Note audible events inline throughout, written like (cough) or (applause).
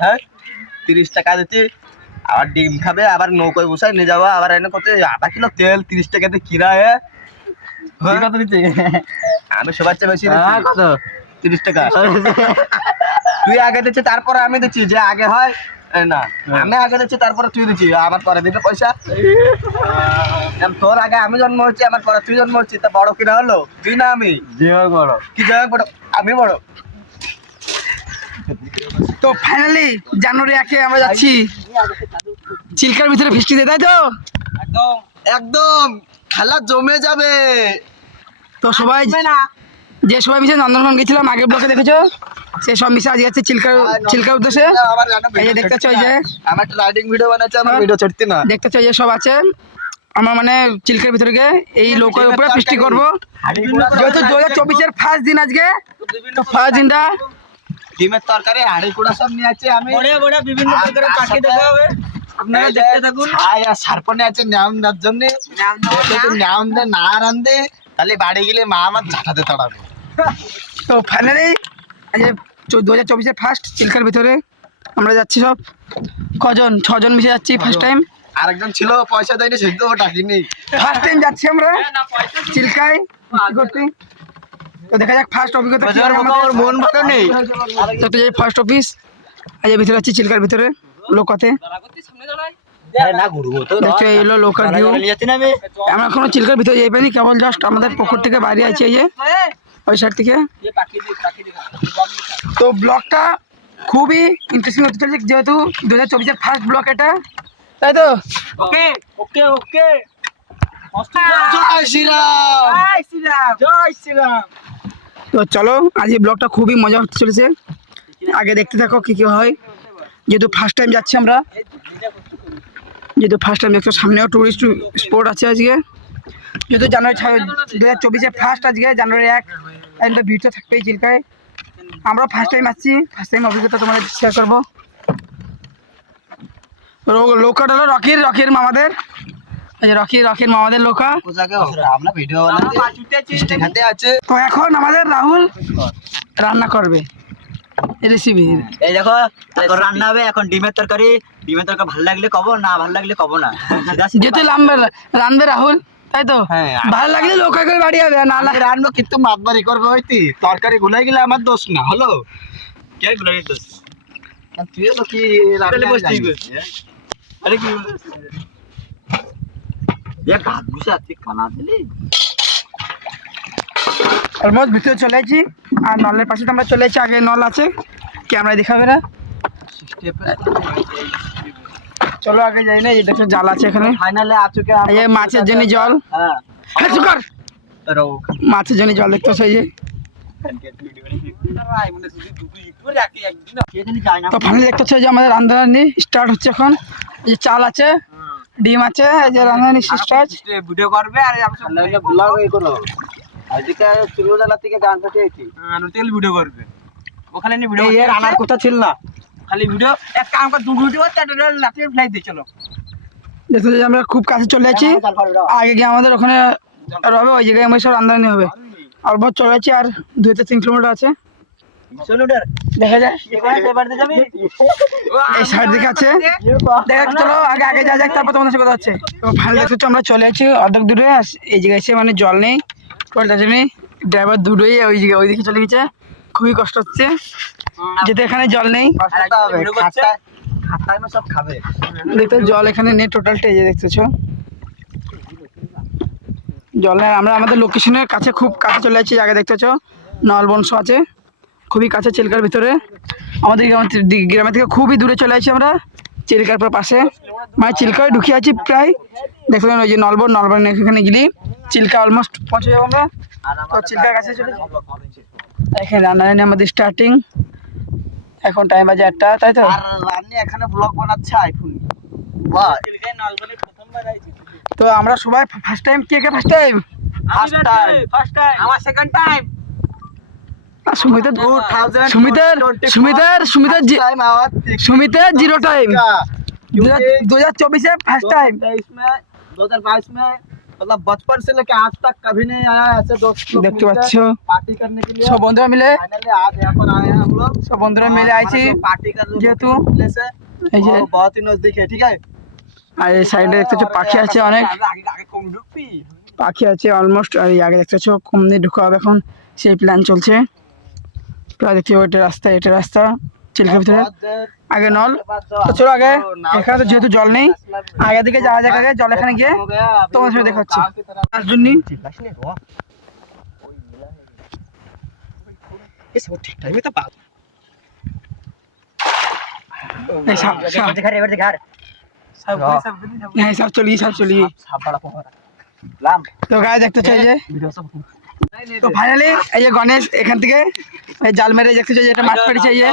হ্যাঁ? তিরিশ টাকা দিচ্ছি আবার ডিম খাবে আবার নৌকোয় বসাই নিয়ে যাব আবার এনে কত আধা কিলো তেল তিরিশ টাকাতে কিরায় হ্যাঁ? কত দিচ্ছে আমি সবার চেয়ে বেশি হ্যাঁ, কত? তিরিশ টাকা। (laughs) তুই আগে দিচ্ছি তারপরে আমি দিচ্ছি যে আগে হয় না। আমি আগে দিচ্ছি তারপরে তুই দিচ্ছি আমার পরে দিবি পয়সা। তোর আগে আমি জন্ম হচ্ছি আমার পরে তুই জন্ম হচ্ছি তা বড় কিনা হলো? তুই না আমি। জিও বড়। কি জায়গা বড় আমি বড়। তো ফাইনালি জানুয়ারি একে আমরা যাচ্ছি। চিল্কার ভিতরে ফিস্টি দিয়ে তাই তো? একদম। খেলা জমে যাবে। তো সবাই যে সবাই মিশে নন্দনকানন গেছিলাম আগের ব্লকে দেখেছ? সে সব মিশে আজ যাচ্ছে চিল্কার চিল্কার উদ্দেশ্যে। এই যে দেখতে এই যে। আমার একটা রাইডিং ভিডিও বানাচ্ছে আমার। ভিডিও ছাড়তে না। দেখতে চাই যে সব আছে। আমার মানে চিল্কার ভিতরে গিয়ে এই লোকের উপরে ফিস্টি করব। যেহেতু দু হাজার চব্বিশের ফার্স্ট দিন আজকে তো ফার্স্ট দিনটা ডিমের তরকারি হাড়ি কুড়া সব নিয়ে আছে আমি। বড়িয়া বড়িয়া বিভিন্ন প্রকারের পাখি দেখা হবে। আপনারা দেখতে থাকুন। আর সারপনে আছে নাম দেওয়ার জন্য। যদি নাম দে না রান্ধে তাহলে বাড়ি গেলে মা আমার ঝাঁটাতে তাড়াবে। তো ফাইনালি এই যে দু হাজার চব্বিশের ফার্স্ট চিল্কার ভিতরে আমরা যাচ্ছি সব। কজন? ছজন মিশে যাচ্ছি ফার্স্ট টাইম আরেকজন ছিল পয়সা দেয়নি সেদ্ধ ডাকিনি। ফার্স্ট টাইম যাচ্ছি আমরা। চিল্কায় করতে? তো দেখা যাক ফার্স্ট অভিজ্ঞতা আমাদের। মন ভালো নেই। তো যে ফার্স্ট অফিস যে ভিতরে আছি চিল্কার ভিতরে লোকাতে। আমরা এখনও চিল্কার ভিতরে যাই পাইনি কেবল জাস্ট আমাদের পুকুর থেকে বাইরে আছে এই যে ওই সাইড থেকে। তো ব্লগটা খুবই ইন্টারেস্টিং হতে চলেছে যেহেতু দু হাজার চব্বিশের ফার্স্ট ব্লগ এটা। তাই তো? ওকে ওকে ওকে। জয় শ্রীরাম জয় শ্রীরাম! জয় শ্রীরাম! তো চলো আজ এই ব্লগটা খুবই মজা হতে চলেছে। আগে দেখতে থাকো কী কী হয়। যেহেতু ফার্স্ট টাইম যাচ্ছি আমরা, যেহেতু ফার্স্ট টাইম দেখছ, সামনেও টুরিস্ট স্পট আছে আজকে। যেহেতু জানুয়ারি দু হাজার চব্বিশে ফার্স্ট আজকে, জানুয়ারি এক একদম ভিড়টা থাকবেই চিল্কায়। আমরা ফার্স্ট টাইম আসছি ফার্স্ট টাইম অভিজ্ঞতা তোমাদের শেয়ার করব। লোকাটা হলো রকির রকির মামাদের। রকি রকির মামাদের লোকা আমরা ভিডিও বানাতে আছে। তো এখন আমাদের রাহুল রান্না করবে। রেসিপি এই দেখো রান্না হবে এখন ডিমের তরকারি। ডিমের তরকারি ভালো লাগলে কব না ভালো লাগলে কব না। (laughs) রানবে রাহুল তাই তো? হ্যাঁ। ভালো লাগলে লোকা করে বাড়ি হবে না রান্না কিন্তু মাতবারি করব হইতি। তরকারি গুলাই গেলে আমার দোষ না হলো? কে গুলাই দোস তুই কি রান্না বসতি, আরে কি অলমোস্ট ভিতরে চলে এসেছি আর নলের পাশে তো আমরা চলে এসেছি আগে নল আছে। ক্যামেরায় দেখাবে না চলো আগে যাই না এই দেখো জাল আছে এখানে। ফাইনালে আচুকে এই মাছের জন্য জল। হ্যাঁ। হ্যাঁ মাছের জন্য জল দেখতে সেই যে। তো ফাইনালি দেখতে হচ্ছে যে আমাদের রান্নারান্নি স্টার্ট হচ্ছে এখন। এই যে চাল আছে। ডিম আছে এই যে রান্নারান্নি স্টার্ট ভিডিও করবে আর আমি সব লাগে ব্লগ এই করো আজকে চুলুদালা থেকে গান পাঠিয়েছি তেল ভিডিও করবে। ওখানে নি ভিডিও এর আনার কথা ছিল না। খালি ভিডিও এক কাম কর দুটো ভিডিও চারটে লাফিয়ে ফ্লাই দে চলো। দেখতে যে আমরা খুব কাছে চলে যাচ্ছি। আগে গিয়ে আমাদের ওখানে রবে ওই জায়গায় আমার সব রান্নারান্নি হবে। অল্প চলে যাচ্ছি আর দুই থেকে তিন কিলোমিটার আছে। দেখা এই সাইড দিকে আছে দেখা চলো আগে আগে যা যাক তারপর তোমাদের সাথে কথা হচ্ছে। তো দেখতে আমরা চলে যাচ্ছি অর্ধেক দূরে এই জায়গায় এসে মানে জল নেই। টোয়েল আছে ড্রাইভার দূরেই ওই জায়গায় ওই দিকে চলে গেছে। খুবই কষ্ট হচ্ছে। যেতে এখানে জল নেই। কষ্টটা হবে খাটায় খাটায় না সব খাবে। দেখতে জল এখানে নেই টোটালটা এই যে দেখতেছো জল নেই আমরা আমাদের লোকেশনের কাছে খুব কাছে চলে যাচ্ছি জায়গা দেখতেছো নলবংশ আছে। খুবই কাছে চিল্কার ভিতরে। আমাদের গ্রামের থেকে খুবই দূরে চলে আসছি আমরা চিল্কার পর পাশে। মানে চিল্কায় ঢুকে আছি প্রায়। দেখলাম ওই যে নলবন নলবন এখানে গেলি চিল্কা অলমোস্ট পৌঁছে যাব আমরা। তো চিল্কার কাছে চলে। এখানে রান্নারান্নি আমাদের স্টার্টিং এখন টাইম বাজে একটা তাই তো? আর রান্নি এখানে ব্লগ বানাচ্ছে আইফোন তো আমরা সবাই ফার্স্ট টাইম কে কে first time first time first time আমার সেকেন্ড টাইম সুমিতের 2025 সুমিতের সুমিতের সুমিতের জি- टाइम आवाज সুমিতের জিরো টাইম का দু হাজার চব্বিশে ফার্স্ট টাইম 2023 में 2022 में मतलब बचपन से लेके आज तक कभी नहीं आया ऐसे दोस्त लोग দেখতে मिलकर পাচ্ছ पार्टी करने के लिए সব বন্ধুরা মিলে फाइनली आज यहाँ पर आए हैं हम लोग সব বন্ধুরা মিলে আইছি पार्टी कर रहे যেহেতু मिलने से এই যে और बहुत ही नजदीक है ठीक है আর এই সাইডে দেখতে পাচ্ছ পাখি আছে অনেক পাখি আছে অলমোস্ট আর এই আগে দেখতে পাচ্ছ কম দিয়ে ঢুকা হবে এখন সেই প্ল্যান চলছে প্রায় দেখতে পাবো এটা রাস্তা এটা রাস্তা চিলকার ভিতরে बहुत देर আগে নল के बाद जो তো চলো আগে तो नाव এখানে তো যেহেতু জল নেই আগে দিকে যাওয়া যাক আগে জল এখানে গিয়ে हो गया अभी তোমার সাথে जो দেখা হচ্ছে। गाँव की तरफ তার জন্যই এই সাপ সাপ দেখা রে এবার দেখা হ্যাঁ সব চলিয়ে সব চলিয়ে साफ बड़ा पोखरा लाम তো গায়ে দেখতে চাই যে वीडियो सब তো ফাইনালি এই যে গণেশ এখান থেকে এই জাল মেরে দেখতে চাই যে এটা মাছ পেড়েছে এই যে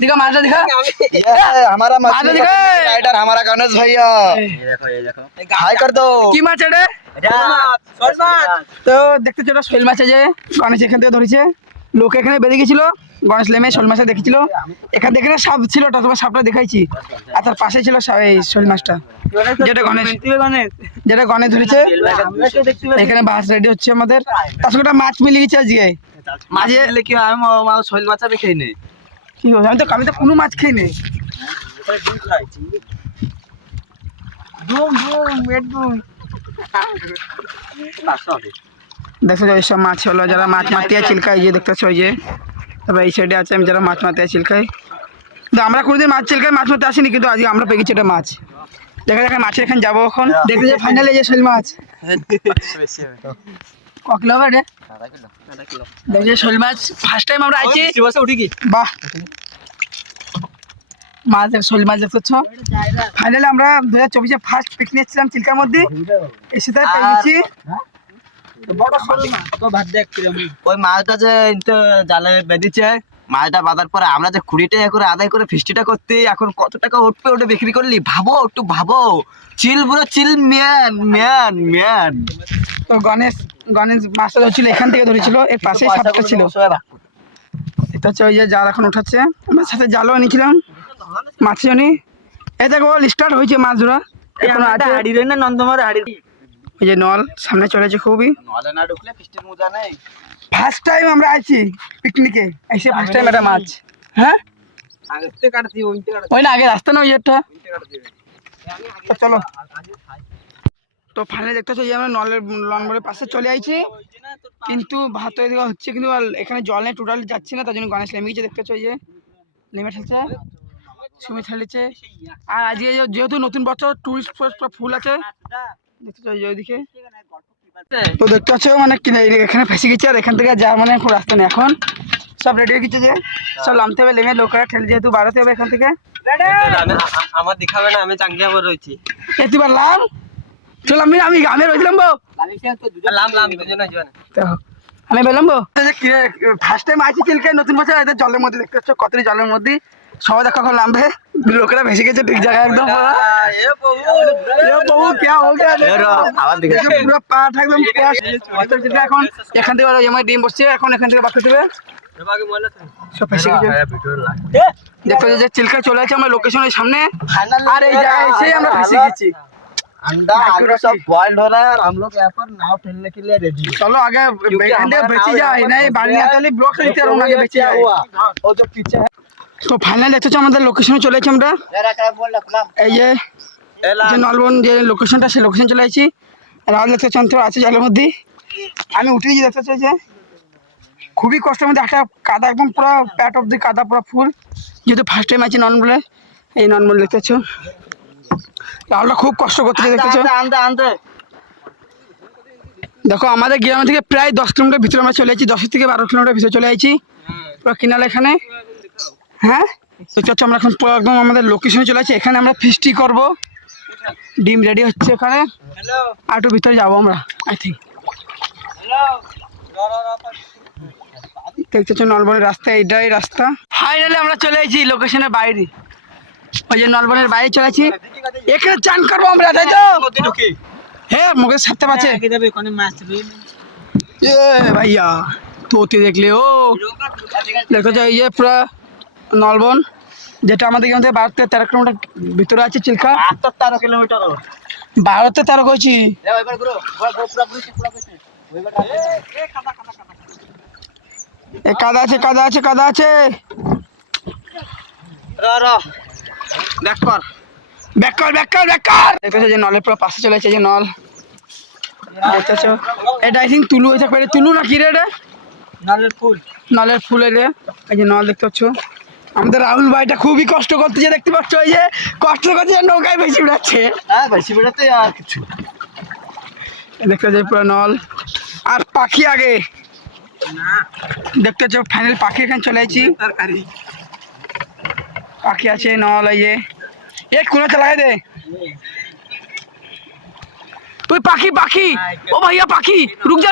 দিখা মাছটা দিখা ये हमारा माधव मछली जी का। राइडर हमारा गणेश भैया এই দেখো এই দেখো हाय कर दो কি মাছ এটা এটা শোল মাছ তো দেখতে চাই শৈল মাছ এই যে গণেশ এখান থেকে ধরেছে লোক এখানে বেরিয়ে গেছিল গণেশ লেমে শোল মাছটা দেখেছিল? এখান থেকে এখানে সাপ ছিল ওটা তোমার সাপটা দেখাইছি। আর তার পাশে ছিল এই শৈল মাছটা। যেটা গণেশ যেটা গণেশ ধরেছে এখানে বাস রেডি হচ্ছে আমাদের। তার সঙ্গে মাছ মিলিয়ে গেছে আজকে। মাঝে এলে কি আমি শৈল মাছ আমি খেয়ে নেই কি বলছো আমি তো আমি তো কোনো মাছ নি। ডুম ডুম দেখো সব মাছ হলো যারা মাছ মারতে যায় চিলকায় যে দেখতে পাচ্ছ ওই যে। তারপর এই সাইডে আছে আমি যারা মাছ মারতে যায় চিলকায় কিন্তু আমরা কোনোদিন মাছ চিলকায় মাছ মারতে আসিনি কিন্তু আজকে আমরা পেয়েছি এটা মাছ। দেখা যাক মাছের এখানে যাব এখন দেখতে যে ফাইনালে যে শৈল মাছ। ক কিলো হবে রে দেখো শৈল মাছ। ফার্স্ট টাইম আমরা আইছি। উঠি কি? বাহ। মাছ দেখ শৈল মাছ দেখতে পাচ্ছ? ফাইনালি আমরা দু হাজার চব্বিশে ফার্স্ট পিকনিক ছিলাম চিলকার মধ্যে। এসে তাই পেয়ে গেছি। ওই মাছটা যে জালে বেঁধেছে মাছটা বাঁধার পরে আমরা যে কুড়ি টাকা করে আদায় করে ফিস্টিটা করতে এখন কত টাকা উঠবে ওটা বিক্রি করলি? ভাবো একটু ভাবো। চিল পুরো চিল ম্যান ম্যান ম্যান। তো গণেশ গণেশ মাছটা ধরছিল এখান থেকে ধরেছিল এর পাশেই সাপটা ছিল। এটা হচ্ছে ওই যে জাল এখন উঠাচ্ছে আমার সাথে জালও এনেছিলাম মাছ জনি এই দেখো স্টার্ট হয়েছে মাছ ধরা। এখনও আছে নন্দমার হাড়ি। ওই যে নল সামনে চলেছে খুবই। নলে না ঢুকলে ফিস্টির মজা নেই। ফার্স্ট টাইম আমরা আইছি পিকনিকে এসে ফার্স্ট টাইম একটা মাছ। হ্যাঁ? আগে কাটছি ওইতে কাটছি ওই না আগে রাস্তা না ওই একটা। চলো। তো ফাইনালি দেখতে পাচ্ছি আমরা নলের লঙ্গরের পাশে চলে আইছি। কিন্তু ভাত তৈরি হচ্ছে কিন্তু এখানে জল নেই টোটাল যাচ্ছে না তার জন্য গণেশ নেমে গেছে দেখতে পাচ্ছ যে। নেমে ঠেলছে সুমি ঠেলেছে। আর আজকে যেহেতু নতুন বছর টুরিস্ট ফুল আছে। দেখতে পাচ্ছ ওইদিকে তো দেখতে পাচ্ছ মানে কি না, এই- এখানে ফেসে গেছে আর এখান থেকে যা মানে কোনো রাস্তা নেই এখন। সব রেডি হয়ে গেছে যে সব নামতে হবে লেমে লোকেরা ঠেলে যেহেতু বাড়াতে হবে এখান থেকে। আমার দেখাবে না আমি চাঙ্গি আবার রয়েছি। এ তুই লাম চল আমি আমি আমি রয়েছিলাম বো লাম লাম দুজনে জীবনে আমি বললাম বো ফার্স্ট টাইম আইছি চিলকে নতুন বছর এদের জলের মধ্যে দেখতে পাচ্ছ কতটি জলের মধ্যে। সবাই দেখো এখন নামবে লোকেরা ভেসে গেছে ঠিক জায়গায় একদম পুরো। এ বাবু এ বাবু, क्या हो गया এ রো, আবার দিকে দেখো, পুরো পাটা একদম পুরো চিলকা এখন এখান থেকে ওরা আমার ডিম বসছে এখন এখান থেকে বাঁকতে দেবে সব ফেসে গেছে দেখো যে চিলকা চলে আছে আমার লোকেশনের সামনে আর এই জায়গায় এসে আমরা ফেসে গেছি अंडा आगे सब बॉइल्ड हो रहा है और हम लोग यहाँ पर नाव ठेलने के लिए रेडी চলো আগে এখান থেকে বেঁচে যাই নাই বাড়ি না তাহলে ব্লক দিতে পারবো না আগে বেঁচে যাই और जो पीछे है তো ফাইনাল দেখতে আমাদের লোকেশনে চলে এসেছি আমরা। এই যে নলবন যে লোকেশনটা সেই লোকেশন চলে এসেছি রাহুল দেখতে চন্দ্র আছে জলের মধ্যে। আমি উঠে গিয়ে দেখতে চাই যে খুবই কষ্টের মধ্যে একটা কাদা একদম পুরো প্যাট অফ দি কাদা পুরো ফুল। যেহেতু ফার্স্ট টাইম আছে নর্মালে এই নর্মল দেখতেছ রাহুলটা খুব কষ্ট করতে দেখতেছো দেখো আমাদের গ্রাম থেকে প্রায় দশ কিলোমিটার ভিতরে আমরা চলে আছি দশ থেকে বারো কিলোমিটার ভিতরে চলে আছি। পুরো কিনালে এখানে। হ্যাঁ? তো চলো আমরা এখন একদম আমাদের লোকেশনে চলে আসছি এখানে আমরা ফিস্টি করব। ডিম রেডি হচ্ছে এখানে। আর একটু ভিতরে যাব আমরা আই থিঙ্ক দেখতেছো নলবনের রাস্তা এইটাই রাস্তা। ফাইনালি আমরা চলে এসেছি লোকেশনের বাইরে। ওই যে নলবনের বাইরে চলে আসছি এখানে চান করব আমরা তাই তো? হ্যাঁ মুখে সারতে পারছে এ ভাইয়া তোতে দেখলে ও। দেখো যে এই যে পুরো নলবন যেটা আমাদের এখান থেকে বারো থেকে তেরো কিলোমিটার ভিতরে আছে চিল্কা। তেরো কিলোমিটার বারো থেকে তেরো কইছি। এ কাদা আছে কাদা আছে কাদা আছে। যে নলের পুরো পাশে যে নল। এটা আই থিঙ্ক তুলু তুলু না কি রে নলের ফুল। নলের ফুল এটা এই যে নল দেখতে পাচ্ছ? আমাদের রাহুল ভাইটা খুবই কষ্ট করতেছে দেখতে পাচ্ছ এই যে কষ্ট করছে নৌকায় বেশি উড়াচ্ছে হ্যাঁ বেশি বেড়াতে আর কিছু দেখতে পাচ্ছ পুরো নল। আর পাখি আগে। দেখতে পাচ্ছ ফাইনাল পাখি এখানে চলে আইছি। পাখি আছে নল এই যে। এ কোনো চালাই দে। তুই পাখি পাখি। ও ভাইয়া পাখি রুক যা।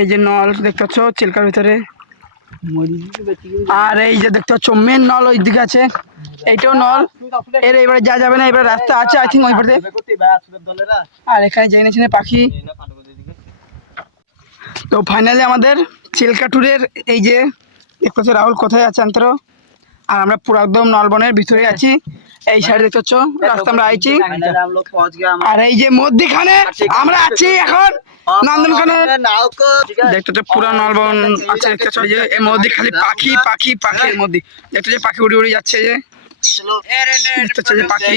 এই যে নল দেখতে পাচ্ছ চিল্কার ভিতরে। আর এই যে দেখতে পাচ্ছ মেন নল ওই দিকে আছে। এইটাও নল। এর এবারে যা যাবে না এবারে রাস্তা আছে আই থিঙ্ক ওই আর এখানে জেনে চেনে পাখি। তো ফাইনালি আমাদের চিল্কা ট্যুরের এই যে দেখতে পাচ্ছ রাহুল কোথায় আছে আন্তর আর আমরা পুরো একদম নলবনের ভিতরে আছি। এই সাইড দেখতে পাচ্ছ রাস্তা আমরা আইছি। আর এই যে মধ্যিখানে আমরা আছি এখন নলবন আছে দেখতে এই খালি পাখি পাখি দেখতে পাখি উড়ে উড়ে যাচ্ছে যে। পাখি।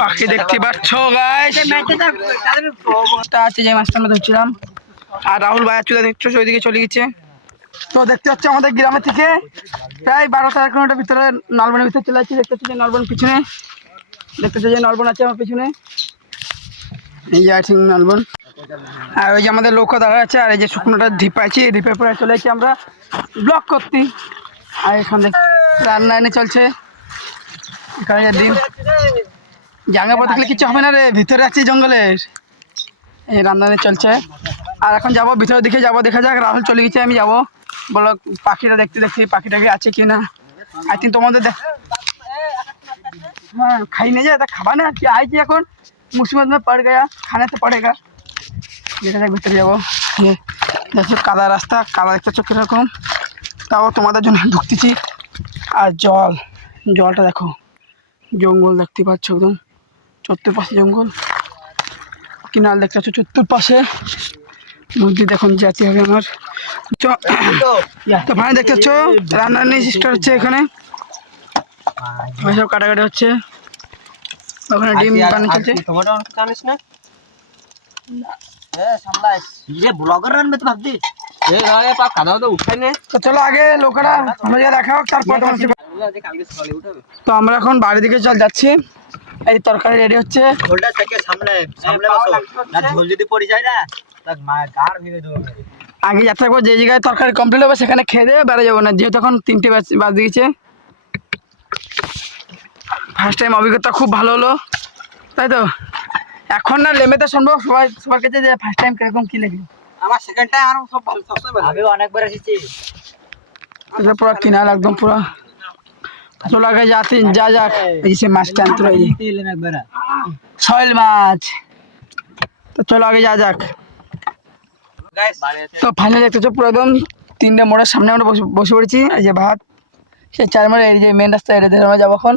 পাখি দেখতে পাচ্ছ গাছ আচ্ছা, আছে যে মাছটা আমরা ধরছিলাম। আর রাহুল ভাই চুলা দেখছ ওইদিকে চলে গেছে। তো দেখতে হচ্ছে আমাদের গ্রামের থেকে প্রায় বারো তেরো কিলোমিটার ভিতরে নলবনের ভিতরে চলে যাচ্ছি। দেখতে পাচ্ছি যে নলবন পিছনে। দেখতে পাচ্ছি যে নলবন আছে আমার পিছনে। এই যে থিঙ্ক নলবন। আর ওই যে আমাদের লক্ষ্য দাঁড়া আছে, আর এই যে শুকনোটা ঢিপ আছে এই ঢিপের পরে চলে যাচ্ছি আমরা ব্লক করতে। আর এখান রান্না এনে চলছে। এখানে ডিম। জাঙ্গা পথে কিছু হবে না রে, ভিতরে আছে জঙ্গলের। এই রান্নানে চলছে। আর এখন যাব, ভিতরের দিকে যাব, দেখা যাক, রাহুল চলে গেছে, আমি যাব। বলো, পাখিটা দেখতে দেখতে পাখিটাকে আছে কি না আই থিঙ্ক তোমাদের দেখ হ্যাঁ খাই নিয়ে যায় তা খাবা না, কি আইছি এখন? মুসিবত পড়ে পড় গয়া? খানে তো পড়েগা দেখা যাক, ভিতরে যাব। দেখো, কাদা রাস্তা, কাদা দেখতে চোখ কীরকম? তাও তোমাদের জন্য ঢুকতেছি। আর জল, জলটা দেখো, জঙ্গল দেখতে পাচ্ছ একদম। চতুর্পাশে জঙ্গল। কিনাল দেখতে পাচ্ছ, চতুর্পাশে। মুরগি দেখুন জাতি হবে আমার। তো ভাই দেখতে পাচ্ছ? রান্নার সিস্টার হচ্ছে এখানে। সব কাটাকাটি হচ্ছে। ওখানে ডিম বানানো চলছে। জানিস না? চলো আগে লোকেরা দেখাও তারপর তো আমরা এখন বাড়ির দিকে চল যাচ্ছি। এই তরকারি রেডি হচ্ছে। ঝোলটা থেকে সামনে সামনে বসো। না ঝোল যদি পড়ে যায় না তার মা গাড় ভেঙে দেবো আগে যাত্রা করব যে জায়গায় তরকারি কমপ্লিট হবে সেখানে খেয়ে দিয়ে বেড়ে যাব না। যেহেতু এখন তিনটে বাজ বাজ দিয়েছে ফার্স্ট টাইম অভিজ্ঞতা খুব ভালো হলো। তাই তো? এখন না লেমেতে শুনব। সবাই সবার কাছে যে ফার্স্ট টাইম কীরকম কি লাগল আমার সেকেন্ড টাইম আর সব ভালো সবসময় ভালো আমি অনেকবার এসেছি। পুরো কিনাল একদম পুরো। চলো আগে যাতে যা যাক এই যে মাছটা আনতে এই যে। শৈল মাছ। তো চলো আগে যা যাক। তো ফাইনালি দেখতেছো পুরো একদম তিনটে মোড়ের সামনে আমরা বসে বসে পড়েছি এই যে ভাত। সে চার মোড়ে এই যে মেন রাস্তা এটা আমরা যাব এখন।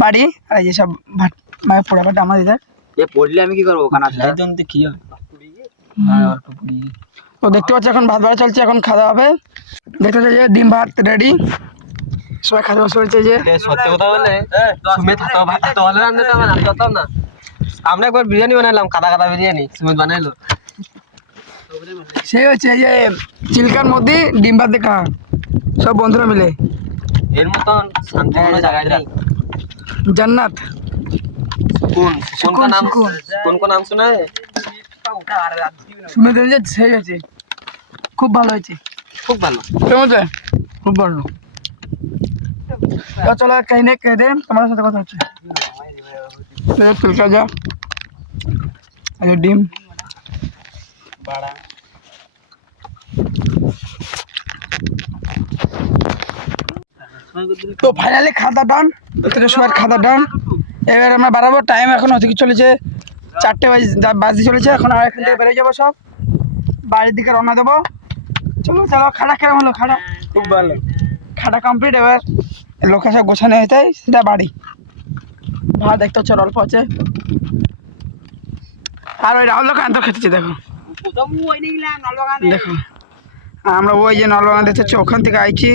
বাড়ি। আর এই যে সব ভাত মায়ের পোড়া ভাত আমার দিদার এ পড়লে আমি কি করব একদম কি হবে? তো দেখতে পাচ্ছি এখন ভাত বাড়া চলছে এখন খাওয়া হবে। দেখতে পাচ্ছি যে ডিম ভাত রেডি সবাই খাতে বসে পড়েছে যে সত্যি কথা বলে? সুমিত হাত হাত ভালো রান্না তো আমার আমি জানতাম না। আমরা একবার বিরিয়ানি বানাইলাম কাদা কাদা বিরিয়ানি সুমিত বানাইলো। সেই হচ্ছে যে চিলকার মধ্যে ডিম ভাত দেখা। সব বন্ধুরা মিলে। এর মতন শান্তি জায়গায় নেই জান্নাত। কোন কোন নাম কোন কোন নাম শোনা শুনে দিল যে সেই হয়েছে। খুব ভালো হয়েছে। খুব ভালো। কেমন হয়েছে? খুব ভালো। তো চলো খেয়ে নে দে তোমার সাথে কথা হচ্ছে। যা। ডিম। তো ফাইনালি খাতা ডান প্রত্যেকটা সবার খাতা ডান। এবার আমরা বাড়াবো টাইম এখন ওদিকে চলেছে। চারটে বাজে চলেছে এখন আর এখান থেকে বেরিয়ে যাব সব। বাড়ির দিকে রওনা দেবো। চলো চলো খাটা কেমন হলো খাটা? খুব ভালো। খাটা কমপ্লিট এবার লোকে সব গোছানো হয়ে যায় সেটা বাড়ি। ভালো দেখতে হচ্ছে অল্প আছে। আর ওই রাহুল দোকান তো খেতেছে দেখো। দেখো। আমরা ওই যে নলবাগান দেখতে ওখান থেকে আইছি।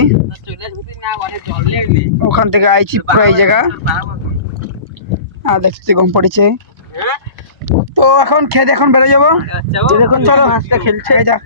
ওখান থেকে আইছি পুরো এই জায়গা। আর দেখতে গম পড়েছে। হ্যাঁ? তো এখন খেয়ে এখন বেরো যাব। আচ্ছা চলো। খেলছে। যা।